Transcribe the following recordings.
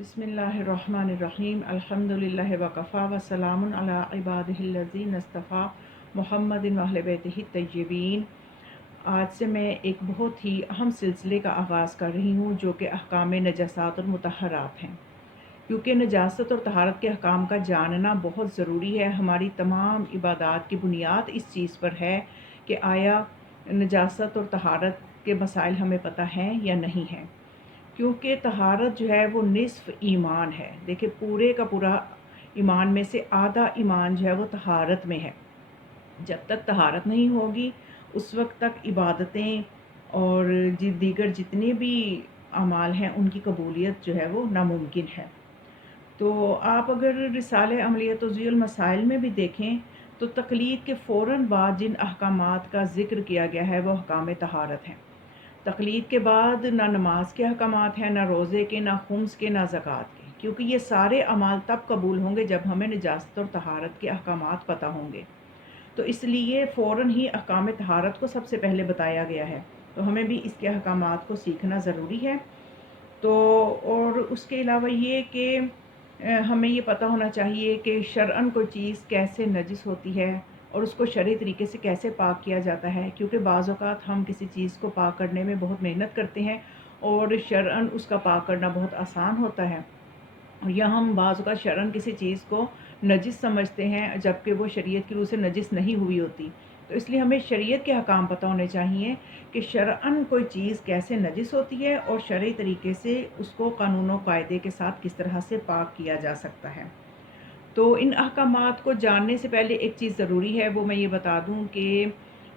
بسم اللہ الرحمن الرحیم الحمدللہ وکفا وسلام علی عبادہ الذین اصطفیٰ محمد و اہل بیتہ الطیبین۔ آج سے میں ایک بہت ہی اہم سلسلے کا آغاز کر رہی ہوں جو کہ احکام نجاسات اور مطہرات ہیں، کیونکہ نجاست اور طہارت کے احکام کا جاننا بہت ضروری ہے۔ ہماری تمام عبادات کی بنیاد اس چیز پر ہے کہ آیا نجاست اور طہارت کے مسائل ہمیں پتہ ہیں یا نہیں ہیں، کیونکہ طہارت جو ہے وہ نصف ایمان ہے۔ دیکھیں، پورے کا پورا ایمان میں سے آدھا ایمان جو ہے وہ طہارت میں ہے۔ جب تک طہارت نہیں ہوگی اس وقت تک عبادتیں اور دیگر جتنے بھی اعمال ہیں ان کی قبولیت جو ہے وہ ناممکن ہے۔ تو آپ اگر رسالہ عملیہ توضیح المسائل میں بھی دیکھیں تو تقلید کے فوراً بعد جن احکامات کا ذکر کیا گیا ہے وہ احکام طہارت ہیں۔ تقلید کے بعد نہ نماز کے احکامات ہیں، نہ روزے کے، نہ خمس کے، نہ زکوٰۃ کے، کیونکہ یہ سارے اعمال تب قبول ہوں گے جب ہمیں نجاست اور طہارت کے احکامات پتہ ہوں گے۔ تو اس لیے فوراً ہی احکام طہارت کو سب سے پہلے بتایا گیا ہے، تو ہمیں بھی اس کے احکامات کو سیکھنا ضروری ہے۔ تو اور اس کے علاوہ یہ کہ ہمیں یہ پتہ ہونا چاہیے کہ شرعاً کوئی چیز کیسے نجس ہوتی ہے اور اس کو شرعی طریقے سے کیسے پاک کیا جاتا ہے، کیونکہ بعض اوقات ہم کسی چیز کو پاک کرنے میں بہت محنت کرتے ہیں اور شرعاً اس کا پاک کرنا بہت آسان ہوتا ہے، یا ہم بعض اوقات شرعاً کسی چیز کو نجس سمجھتے ہیں جبکہ وہ شریعت کی روح سے نجس نہیں ہوئی ہوتی۔ تو اس لیے ہمیں شریعت کے احکام پتہ ہونے چاہیے کہ شرعاً کوئی چیز کیسے نجس ہوتی ہے اور شرعی طریقے سے اس کو قانون و قاعدے کے ساتھ کس طرح سے پاک کیا جا سکتا ہے۔ تو ان احکامات کو جاننے سے پہلے ایک چیز ضروری ہے، وہ میں یہ بتا دوں کہ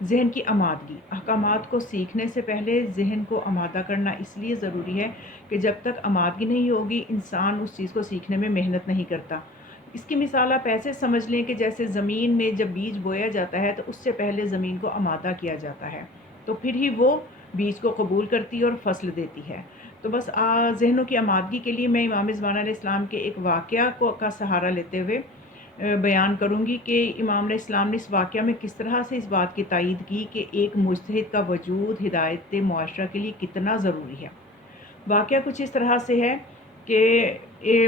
ذہن کی آمادگی۔ احکامات کو سیکھنے سے پہلے ذہن کو آمادہ کرنا اس لیے ضروری ہے کہ جب تک آمادگی نہیں ہوگی انسان اس چیز کو سیکھنے میں محنت نہیں کرتا۔ اس کی مثال آپ ایسے سمجھ لیں کہ جیسے زمین میں جب بیج بویا جاتا ہے تو اس سے پہلے زمین کو آمادہ کیا جاتا ہے، تو پھر ہی وہ بیج کو قبول کرتی ہے اور فصل دیتی ہے۔ تو بس ذہنوں کی آمادگی کے لیے میں امام زمان علیہ السلام کے ایک واقعہ کا سہارا لیتے ہوئے بیان کروں گی کہ امام علیہ السلام نے اس واقعہ میں کس طرح سے اس بات کی تائید کی کہ ایک مجتہد کا وجود ہدایت معاشرہ کے لیے کتنا ضروری ہے۔ واقعہ کچھ اس طرح سے ہے کہ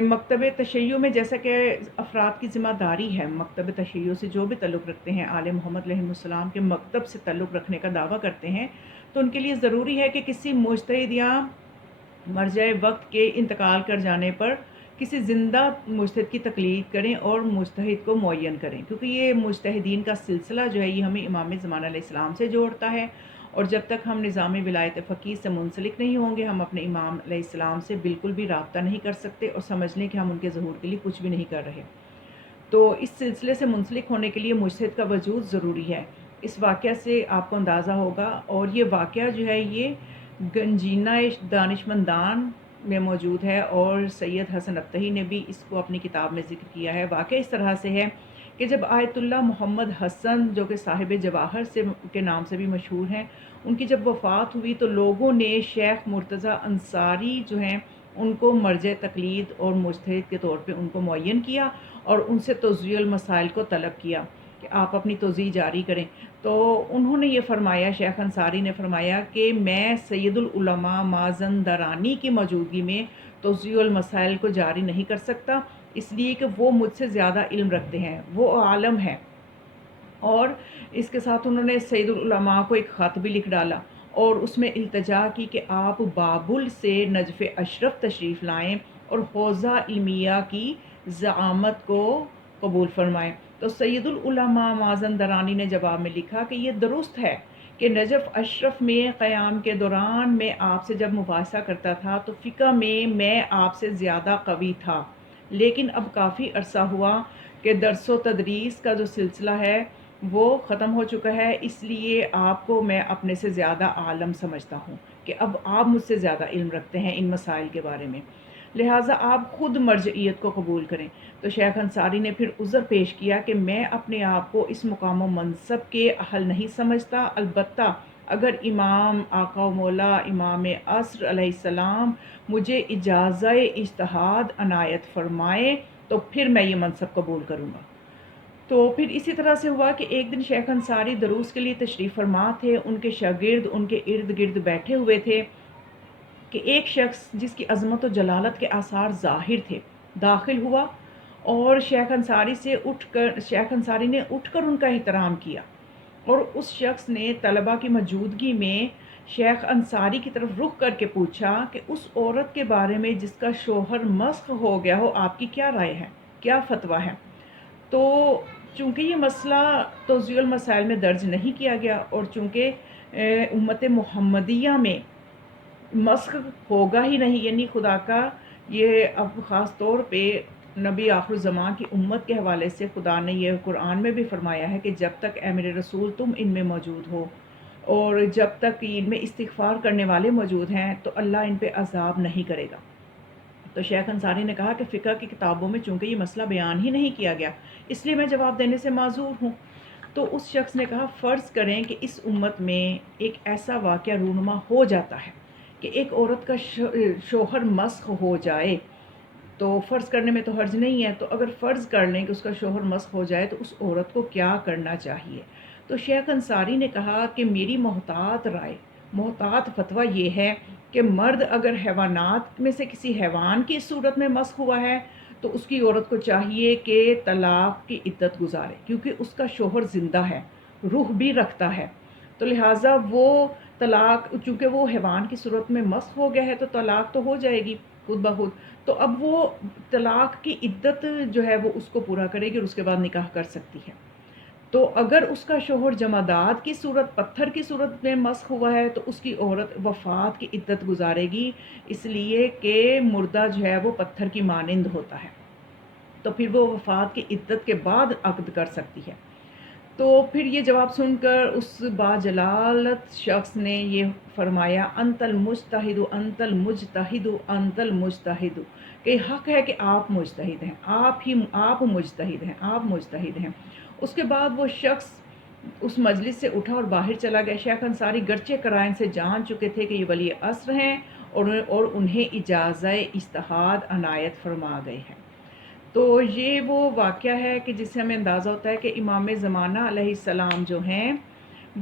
مکتب تشیع میں، جیسا کہ افراد کی ذمہ داری ہے مکتب تشیع سے جو بھی تعلق رکھتے ہیں، آل محمد علیہ السلام کے مکتب سے تعلق رکھنے کا دعویٰ کرتے ہیں، تو ان کے لیے ضروری ہے کہ کسی مجتہد یا مرجع وقت کے انتقال کر جانے پر کسی زندہ مجتہد کی تقلید کریں اور مجتہد کو معین کریں، کیونکہ یہ مجتہدین کا سلسلہ جو ہے یہ ہمیں امام زمان علیہ السلام سے جوڑتا ہے، اور جب تک ہم نظام ولایت فقیہ سے منسلک نہیں ہوں گے ہم اپنے امام علیہ السلام سے بالکل بھی رابطہ نہیں کر سکتے اور سمجھ لیں کہ ہم ان کے ظہور کے لیے کچھ بھی نہیں کر رہے۔ تو اس سلسلے سے منسلک ہونے کے لیے مجتہد کا وجود ضروری ہے۔ اس واقعہ سے آپ کو اندازہ ہوگا، اور یہ واقعہ جو ہے یہ گنجینہ دانشمندان میں موجود ہے، اور سید حسن ابتہی نے بھی اس کو اپنی کتاب میں ذکر کیا ہے۔ واقعہ اس طرح سے ہے کہ جب آیت اللہ محمد حسن، جو کہ صاحب جواہر کے نام سے بھی مشہور ہیں، ان کی جب وفات ہوئی تو لوگوں نے شیخ مرتضیٰ انصاری جو ہیں ان کو مرجع تقلید اور مجتہد کے طور پہ ان کو معین کیا اور ان سے توضیح المسائل کو طلب کیا کہ آپ اپنی توضیح جاری کریں۔ تو انہوں نے یہ فرمایا، شیخ انصاری نے فرمایا کہ میں سید العلماء مازندرانی کی موجودگی میں توضیح المسائل کو جاری نہیں کر سکتا، اس لیے کہ وہ مجھ سے زیادہ علم رکھتے ہیں، وہ عالم ہیں۔ اور اس کے ساتھ انہوں نے سید العلماء کو ایک خط بھی لکھ ڈالا اور اس میں التجا کی کہ آپ بابل سے نجف اشرف تشریف لائیں اور حوزہ علمیہ کی زعامت کو قبول فرمائیں۔ تو سید العلماء مازندرانی نے جواب میں لکھا کہ یہ درست ہے کہ نجف اشرف میں قیام کے دوران میں آپ سے جب مباحثہ کرتا تھا تو فقہ میں آپ سے زیادہ قوی تھا، لیکن اب کافی عرصہ ہوا کہ درس و تدریس کا جو سلسلہ ہے وہ ختم ہو چکا ہے، اس لیے آپ کو میں اپنے سے زیادہ عالم سمجھتا ہوں کہ اب آپ مجھ سے زیادہ علم رکھتے ہیں ان مسائل کے بارے میں، لہٰذا آپ خود مرجعیت کو قبول کریں۔ تو شیخ انصاری نے پھر عذر پیش کیا کہ میں اپنے آپ کو اس مقام و منصب کے اہل نہیں سمجھتا، البتہ اگر امام آقا و مولا امام عصر علیہ السلام مجھے اجازہ اجتہاد عنایت فرمائے تو پھر میں یہ منصب قبول کروں گا۔ تو پھر اسی طرح سے ہوا کہ ایک دن شیخ انصاری دروس کے لیے تشریف فرما تھے، ان کے شاگرد ان کے ارد گرد بیٹھے ہوئے تھے، کہ ایک شخص جس کی عظمت و جلالت کے آثار ظاہر تھے داخل ہوا، اور شیخ انصاری نے اٹھ کر ان کا احترام کیا، اور اس شخص نے طلباء کی موجودگی میں شیخ انصاری کی طرف رخ کر کے پوچھا کہ اس عورت کے بارے میں جس کا شوہر مسخ ہو گیا ہو، آپ کی کیا رائے ہے، کیا فتویٰ ہے؟ تو چونکہ یہ مسئلہ توضیع المسائل میں درج نہیں کیا گیا، اور چونکہ امت محمدیہ میں مسخ ہوگا ہی نہیں، یعنی خدا کا یہ اب خاص طور پہ نبی آخر الزمان کی امت کے حوالے سے خدا نے یہ قرآن میں بھی فرمایا ہے کہ جب تک اے میرے رسول تم ان میں موجود ہو اور جب تک ان میں استغفار کرنے والے موجود ہیں تو اللہ ان پہ عذاب نہیں کرے گا۔ تو شیخ انصاری نے کہا کہ فقہ کی کتابوں میں چونکہ یہ مسئلہ بیان ہی نہیں کیا گیا، اس لیے میں جواب دینے سے معذور ہوں۔ تو اس شخص نے کہا فرض کریں کہ اس امت میں ایک ایسا واقعہ رونما ہو جاتا ہے کہ ایک عورت کا شوہر مسخ ہو جائے، تو فرض کرنے میں تو حرج نہیں ہے، تو اگر فرض کر لیں کہ اس کا شوہر مسخ ہو جائے تو اس عورت کو کیا کرنا چاہیے؟ تو شیخ انصاری نے کہا کہ میری محتاط رائے، محتاط فتویٰ یہ ہے کہ مرد اگر حیوانات میں سے کسی حیوان کی صورت میں مسخ ہوا ہے تو اس کی عورت کو چاہیے کہ طلاق کی عدت گزارے، کیونکہ اس کا شوہر زندہ ہے، روح بھی رکھتا ہے، تو لہٰذا وہ طلاق، چونکہ وہ حیوان کی صورت میں مسخ ہو گیا ہے تو طلاق تو ہو جائے گی خود بخود، تو اب وہ طلاق کی عدت جو ہے وہ اس کو پورا کرے گی اور اس کے بعد نکاح کر سکتی ہے۔ تو اگر اس کا شوہر جمادات کی صورت، پتھر کی صورت میں مسخ ہوا ہے تو اس کی عورت وفات کی عدت گزارے گی، اس لیے کہ مردہ جو ہے وہ پتھر کی مانند ہوتا ہے، تو پھر وہ وفات کی عدت کے بعد عقد کر سکتی ہے۔ تو پھر یہ جواب سن کر اس باجلالت شخص نے یہ فرمایا انت المجتہد انت المجتہد انت المجتہد، کہ حق ہے کہ آپ مجتہد ہیں، آپ مجتہد ہیں، آپ مجتہد ہیں۔ اس کے بعد وہ شخص اس مجلس سے اٹھا اور باہر چلا گیا۔ شیخ انصاری گرچہ قرائن سے جان چکے تھے کہ یہ ولی عصر ہیں اور انہیں اجازہ اجتہاد عنایت فرما گئے ہیں۔ تو یہ وہ واقعہ ہے کہ جس سے ہمیں اندازہ ہوتا ہے کہ امام زمانہ علیہ السلام جو ہیں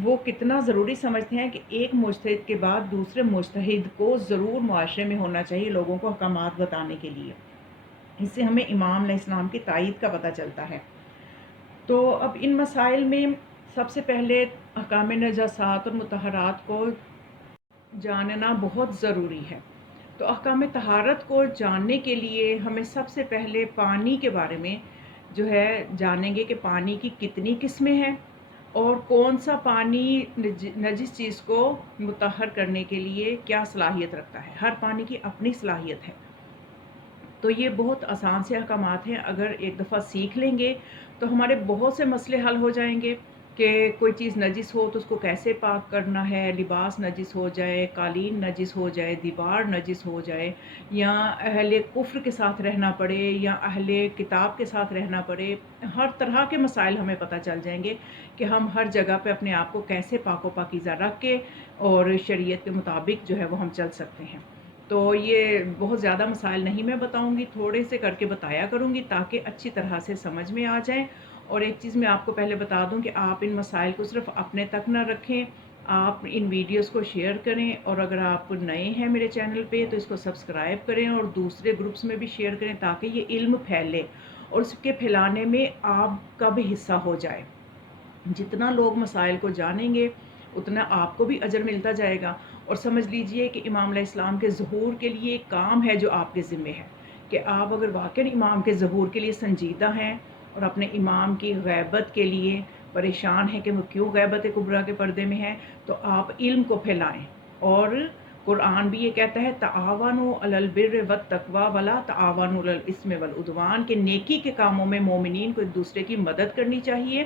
وہ کتنا ضروری سمجھتے ہیں کہ ایک مجتہد کے بعد دوسرے مجتہد کو ضرور معاشرے میں ہونا چاہیے لوگوں کو احکامات بتانے کے لیے۔ اس سے ہمیں امام علیہ السلام کی تائید کا پتہ چلتا ہے۔ تو اب ان مسائل میں سب سے پہلے احکام نجاسات اور مطہرات کو جاننا بہت ضروری ہے۔ تو احکام طہارت کو جاننے کے لیے ہمیں سب سے پہلے پانی کے بارے میں جو ہے جانیں گے کہ پانی کی کتنی قسمیں ہیں اور کون سا پانی نجس چیز کو مطہر کرنے کے لیے کیا صلاحیت رکھتا ہے۔ ہر پانی کی اپنی صلاحیت ہے۔ تو یہ بہت آسان سے احکامات ہیں، اگر ایک دفعہ سیکھ لیں گے تو ہمارے بہت سے مسئلے حل ہو جائیں گے کہ کوئی چیز نجس ہو تو اس کو کیسے پاک کرنا ہے، لباس نجس ہو جائے، قالین نجس ہو جائے، دیوار نجس ہو جائے، یا اہل کفر کے ساتھ رہنا پڑے یا اہل کتاب کے ساتھ رہنا پڑے، ہر طرح کے مسائل ہمیں پتہ چل جائیں گے کہ ہم ہر جگہ پہ اپنے آپ کو کیسے پاک و پاکیزہ رکھ کے اور شریعت کے مطابق جو ہے وہ ہم چل سکتے ہیں۔ تو یہ بہت زیادہ مسائل نہیں میں بتاؤں گی، تھوڑے سے کر کے بتایا کروں گی تاکہ اچھی طرح سے سمجھ میں آ جائیں۔ اور ایک چیز میں آپ کو پہلے بتا دوں کہ آپ ان مسائل کو صرف اپنے تک نہ رکھیں، آپ ان ویڈیوز کو شیئر کریں، اور اگر آپ نئے ہیں میرے چینل پہ تو اس کو سبسکرائب کریں اور دوسرے گروپس میں بھی شیئر کریں تاکہ یہ علم پھیلے اور اس کے پھیلانے میں آپ کا بھی حصہ ہو جائے۔ جتنا لوگ مسائل کو جانیں گے اتنا آپ کو بھی اجر ملتا جائے گا۔ اور سمجھ لیجئے کہ امام علیہ السلام کے ظہور کے لیے ایک کام ہے جو آپ کے ذمہ ہے، کہ آپ اگر واقعی امام کے ظہور کے لیے سنجیدہ ہیں اور اپنے امام کی غیبت کے لیے پریشان ہیں کہ وہ کیوں غیبت کبریٰ کے پردے میں ہیں، تو آپ علم کو پھیلائیں۔ اور قرآن بھی یہ کہتا ہے تعاونوا علی البر والتقوی ولا تعاونوا علی الاثم والعدوان، کہ نیکی کے کاموں میں مومنین کو ایک دوسرے کی مدد کرنی چاہیے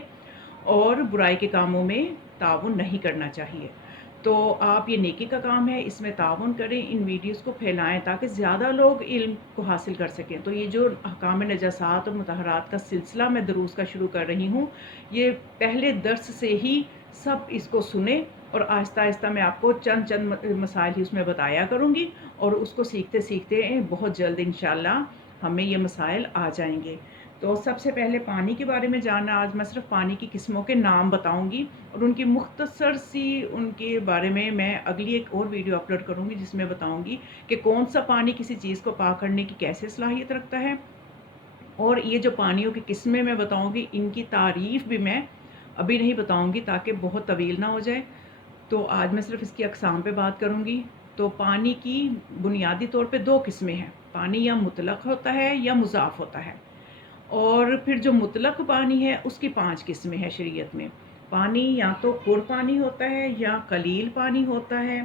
اور برائی کے کاموں میں تعاون نہیں کرنا چاہیے۔ تو آپ یہ نیکی کا کام ہے، اس میں تعاون کریں، ان ویڈیوز کو پھیلائیں تاکہ زیادہ لوگ علم کو حاصل کر سکیں۔ تو یہ جو احکام نجاسات اور مطہرات کا سلسلہ میں دروس کا شروع کر رہی ہوں، یہ پہلے درس سے ہی سب اس کو سنیں، اور آہستہ آہستہ میں آپ کو چند مسائل ہی اس میں بتایا کروں گی، اور اس کو سیکھتے سیکھتے بہت جلد انشاءاللہ ہمیں یہ مسائل آ جائیں گے۔ تو سب سے پہلے پانی کے بارے میں جاننا، آج میں صرف پانی کی قسموں کے نام بتاؤں گی اور ان کی مختصر سی ان کے بارے میں اگلی ایک اور ویڈیو اپلوڈ کروں گی جس میں بتاؤں گی کہ کون سا پانی کسی چیز کو پاک کرنے کی کیسے صلاحیت رکھتا ہے، اور یہ جو پانیوں کی قسمیں میں بتاؤں گی ان کی تعریف بھی میں ابھی نہیں بتاؤں گی تاکہ بہت طویل نہ ہو جائے۔ تو آج میں صرف اس کی اقسام پہ بات کروں گی۔ تو پانی کی بنیادی طور پہ دو قسمیں ہیں، پانی یا مطلق ہوتا ہے یا مضاف ہوتا ہے، اور پھر جو مطلق پانی ہے اس کی 5 قسمیں ہیں شریعت میں۔ پانی یا تو پر پانی ہوتا ہے یا قلیل پانی ہوتا ہے،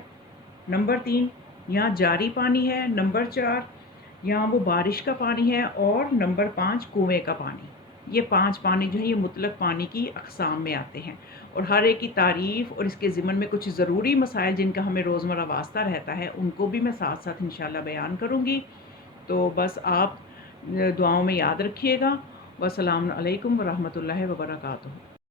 نمبر 3 یا جاری پانی ہے، نمبر 4 یا وہ بارش کا پانی ہے، اور نمبر 5 کنویں کا پانی۔ یہ 5 پانی جو ہیں یہ مطلق پانی کی اقسام میں آتے ہیں، اور ہر ایک کی تعریف اور اس کے ضمن میں کچھ ضروری مسائل جن کا ہمیں روزمرہ واسطہ رہتا ہے ان کو بھی میں ساتھ ساتھ انشاءاللہ بیان کروں گی۔ تو بس آپ دعاؤں میں یاد رکھیے گا۔ والسلام علیکم ورحمۃ اللہ وبرکاتہ۔